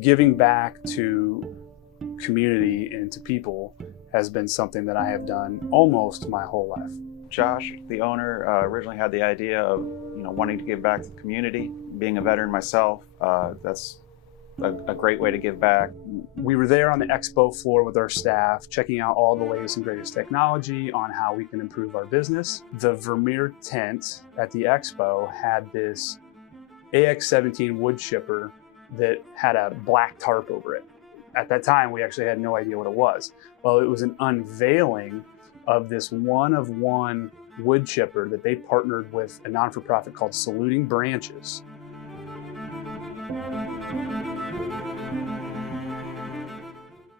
Giving back to community and to people has been something that I have done almost my whole life. Josh, the owner, originally had the idea of wanting to give back to the community. Being a veteran myself, that's a great way to give back. We were there on the expo floor with our staff, checking out all the latest and greatest technology on how we can improve our business. The Vermeer tent at the expo had this AX-17 wood chipper that had a black tarp over it. At that time, we actually had no idea what it was. Well, it was an unveiling of this one-of-one wood chipper that they partnered with a non-for-profit called Saluting Branches.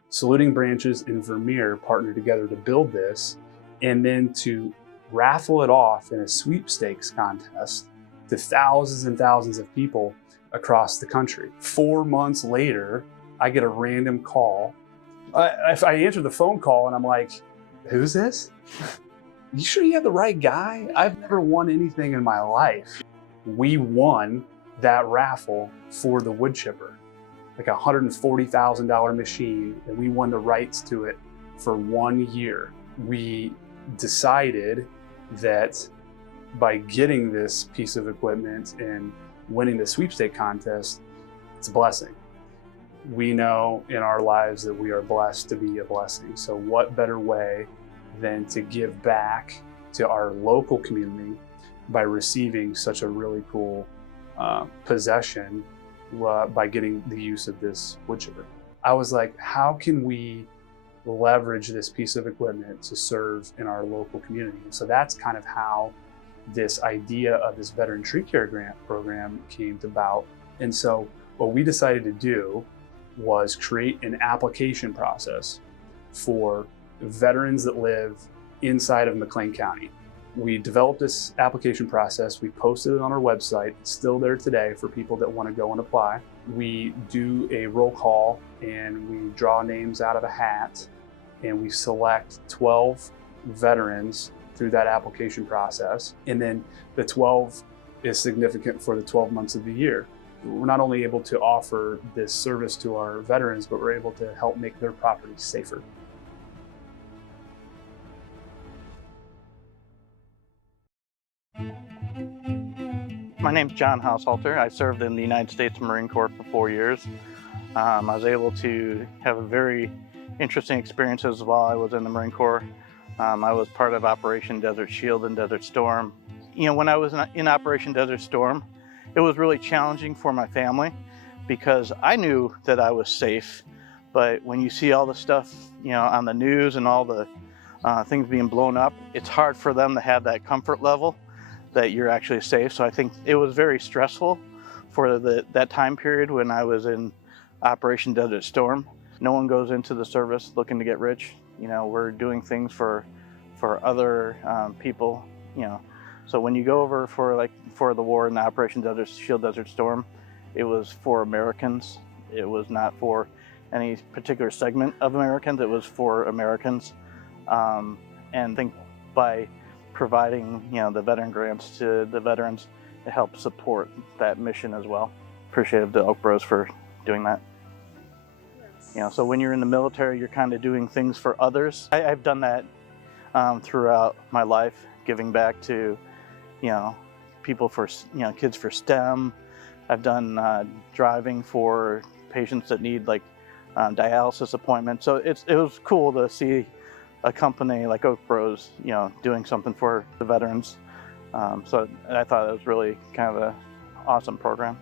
Saluting Branches and Vermeer partnered together to build this and then to raffle it off in a sweepstakes contest to thousands and thousands of people across the country. 4 months later, I get a random call. I answered the phone call and I'm like, who's this? You sure you have the right guy? I've never won anything in my life. We won that raffle for the wood chipper, like a $140,000 machine, and we won the rights to it for 1 year. We decided that by getting this piece of equipment and winning the sweepstake contest, it's a blessing. We know in our lives that we are blessed to be a blessing. So what better way than to give back to our local community by receiving such a really cool possession by getting the use of this wood chipper. I was like, how can we leverage this piece of equipment to serve in our local community? And so that's kind of how this idea of this Veteran Tree Care Grant program came about. And so what we decided to do was create an application process for veterans that live inside of McLean County. We developed this application process. We posted it on our website. It's still there today for people that want to go and apply. We do a roll call and we draw names out of a hat and we select 12 veterans through that application process. And then the 12 is significant for the 12 months of the year. We're not only able to offer this service to our veterans, but we're able to help make their properties safer. My name's John Haushalter. I served in the United States Marine Corps for 4 years. I was able to have a very interesting experiences while I was in the Marine Corps. I was part of Operation Desert Shield and Desert Storm. When I was in Operation Desert Storm, it was really challenging for my family because I knew that I was safe, but when you see all the stuff, on the news and all the things being blown up, it's hard for them to have that comfort level that you're actually safe. So I think it was very stressful for that time period when I was in Operation Desert Storm. No one goes into the service looking to get rich. We're doing things for other people. So when you go over for the war in Operation Desert Shield, Desert Storm, it was for Americans. It was not for any particular segment of Americans. It was for Americans. And I think by providing the veteran grants to the veterans, it helps support that mission as well. Appreciative to Oak Bros for doing that. So when you're in the military, you're kind of doing things for others. I've done that throughout my life, giving back to people for kids for STEM. I've done driving for patients that need dialysis appointments. So it was cool to see a company like Oak Bros, doing something for the veterans. So I thought it was really kind of an awesome program.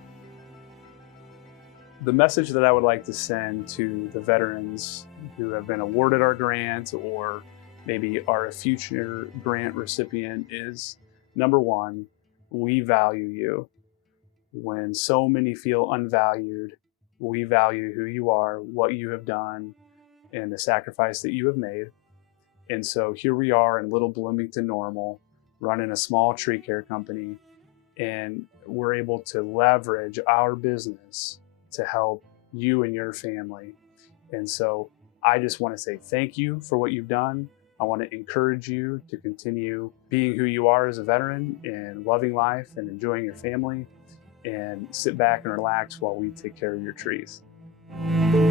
The message that I would like to send to the veterans who have been awarded our grant or maybe are a future grant recipient is, number one, we value you. When so many feel unvalued, we value who you are, what you have done, and the sacrifice that you have made. And so here we are in Little Bloomington Normal, running a small tree care company, and we're able to leverage our business to help you and your family. And so I just want to say thank you for what you've done. I want to encourage you to continue being who you are as a veteran and loving life and enjoying your family, and sit back and relax while we take care of your trees. you.